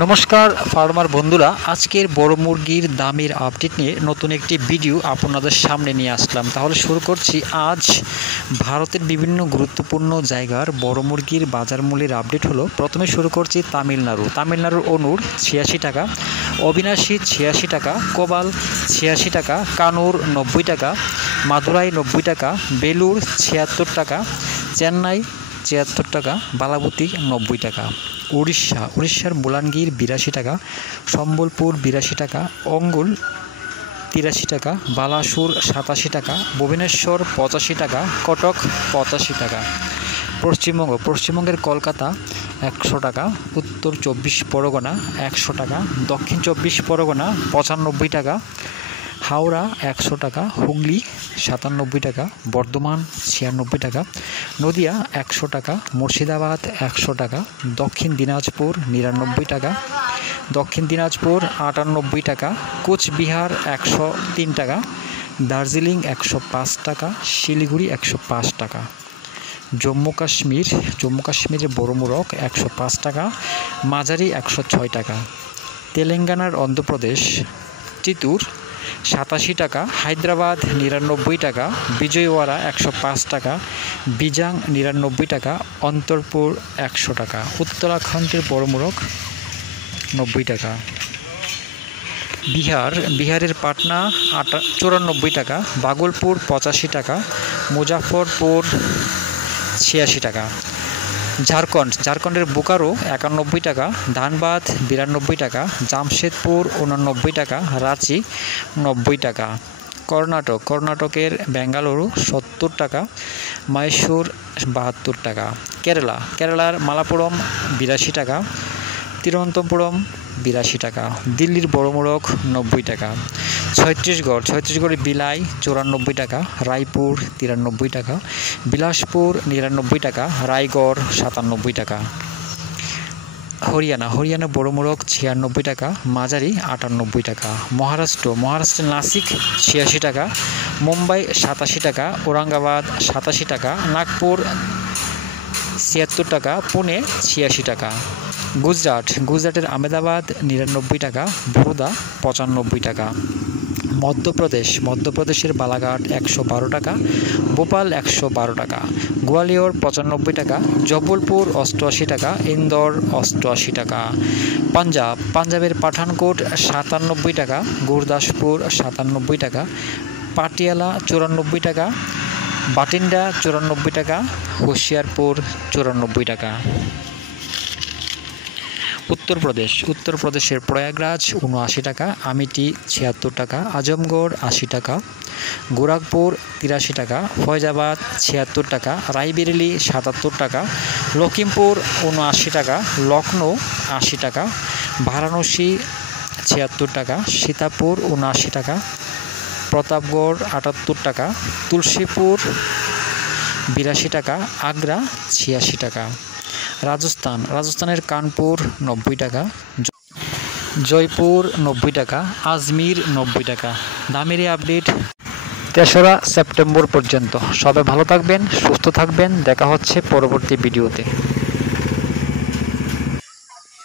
নমস্কার ফার্মার বন্ধুরা, আজকের বড় মুরগির দামের আপডেট নিয়ে নতুন একটি ভিডিও আপনাদের সামনে নিয়ে আসলাম। তাহলে শুরু করছি। আজ ভারতের বিভিন্ন গুরুত্বপূর্ণ জায়গার বড় মুরগির বাজার মূল্যের আপডেট হলো। প্রথমে শুরু করছি তামিলনাড়ুর অনুর 86 টাকা, অবিনাশী 86 টাকা, কোবাল 86 টাকা, কানুর 90 টাকা, মাদুরাই 90 টাকা, বেলুর 76 টাকা, চেন্নাই 73 টাকা, বালাবতী 90 টাকা। উড়িষ্যার বুলানগীর 82 টাকা, সম্বলপুর 82 টাকা, অঙ্গুল 83 টাকা, বালাসুর 87 টাকা, ভুবনেশ্বর 85 টাকা, কটক 85 টাকা। পশ্চিমবঙ্গের কলকাতা 100 টাকা, উত্তর 24 পরগনা 100 টাকা, দক্ষিণ 24 পরগনা 95 টাকা, হাওড়া 100 টাকা, হুগলি 97 টাকা, বর্ধমান 96 টাকা, নদিয়া 100 টাকা, মুর্শিদাবাদ 100 টাকা, দক্ষিণ দিনাজপুর 99 টাকা, দক্ষিণ দিনাজপুর 98 টাকা, কোচবিহার 103 টাকা, দার্জিলিং 105 টাকা, শিলিগুড়ি 105 টাকা। জম্মু কাশ্মীরের বড় মোরগ 105 টাকা, মাঝারি 106 টাকা। তেলেঙ্গানার অন্ধ্রপ্রদেশ চিত্তুর 87 টাকা, হায়দ্রাবাদ 99 টাকা, বিজয়ওয়াড়া 105 টাকা, বিজাং 99 টাকা, অন্তরপুর 100 টাকা। উত্তরাখণ্ডের বড় মোরগ 90 টাকা। বিহারের পাটনা 94 টাকা, ভাগলপুর 85 টাকা, মুজাফরপুর 86 টাকা। ঝাড়খণ্ডের বোকারো 91 টাকা, ধানবাদ 92 টাকা, জামশেদপুর 89 টাকা, রাঁচি 90 টাকা। কর্ণাটকের বেঙ্গালুরু 70 টাকা, মহীশূর 72 টাকা। কেরালার মালাপুরম 82 টাকা, তিরুবনন্তপুরম 82 টাকা। দিল্লির বড় মোরগ 90 টাকা। ছত্তিশগড়ের বিলাই 94 টাকা, রায়পুর 93 টাকা, বিলাসপুর 99 টাকা, রায়গড় 97 টাকা। হরিয়ানা বড় মোরগ 96 টাকা, মাঝারি 98 টাকা। মহারাষ্ট্রের নাসিক 86 টাকা, মুম্বাই 87 টাকা, ঔরঙ্গাবাদ 87 টাকা, নাগপুর 76 টাকা, পুনে 86 টাকা। গুজরাটের আহমেদাবাদ 99 টাকা, বরোদা 95 টাকা। মধ্যপ্রদেশের বালাঘাট 112 টাকা, ভোপাল 112 টাকা, গোয়ালিয়র 95 টাকা, জবলপুর 88 টাকা, ইন্দোর 88 টাকা। পাঞ্জাবের পাঠানকোট 97 টাকা, গুরদাসপুর 97 টাকা, পাটিয়ালা 94 টাকা, বাটিন্ডা 94 টাকা, হোশিয়ারপুর 94 টাকা। উত্তরপ্রদেশের প্রয়াগরাজ 79 টাকা, আমিটি 76 টাকা, আজমগড় 80 টাকা, গোরখপুর 83 টাকা, ফয়জাবাদ 76 টাকা, রায়বেরেলি 77 টাকা, লখিমপুর 79 টাকা, লখনৌ 80 টাকা, বারাণসী 76 টাকা, সীতাপুর 79 টাকা, প্রতাপগড় 78 টাকা, তুলসীপুর 82 টাকা, আগ্রা 86 টাকা। রাজস্থানের কানপুর 90 টাকা, জয়পুর 90 টাকা, আজমির 90 টাকা। দামের আপডেট 3রা সেপ্টেম্বর পর্যন্ত। সবাই ভালো থাকবেন, সুস্থ থাকবেন। দেখা হচ্ছে পরবর্তী ভিডিওতে।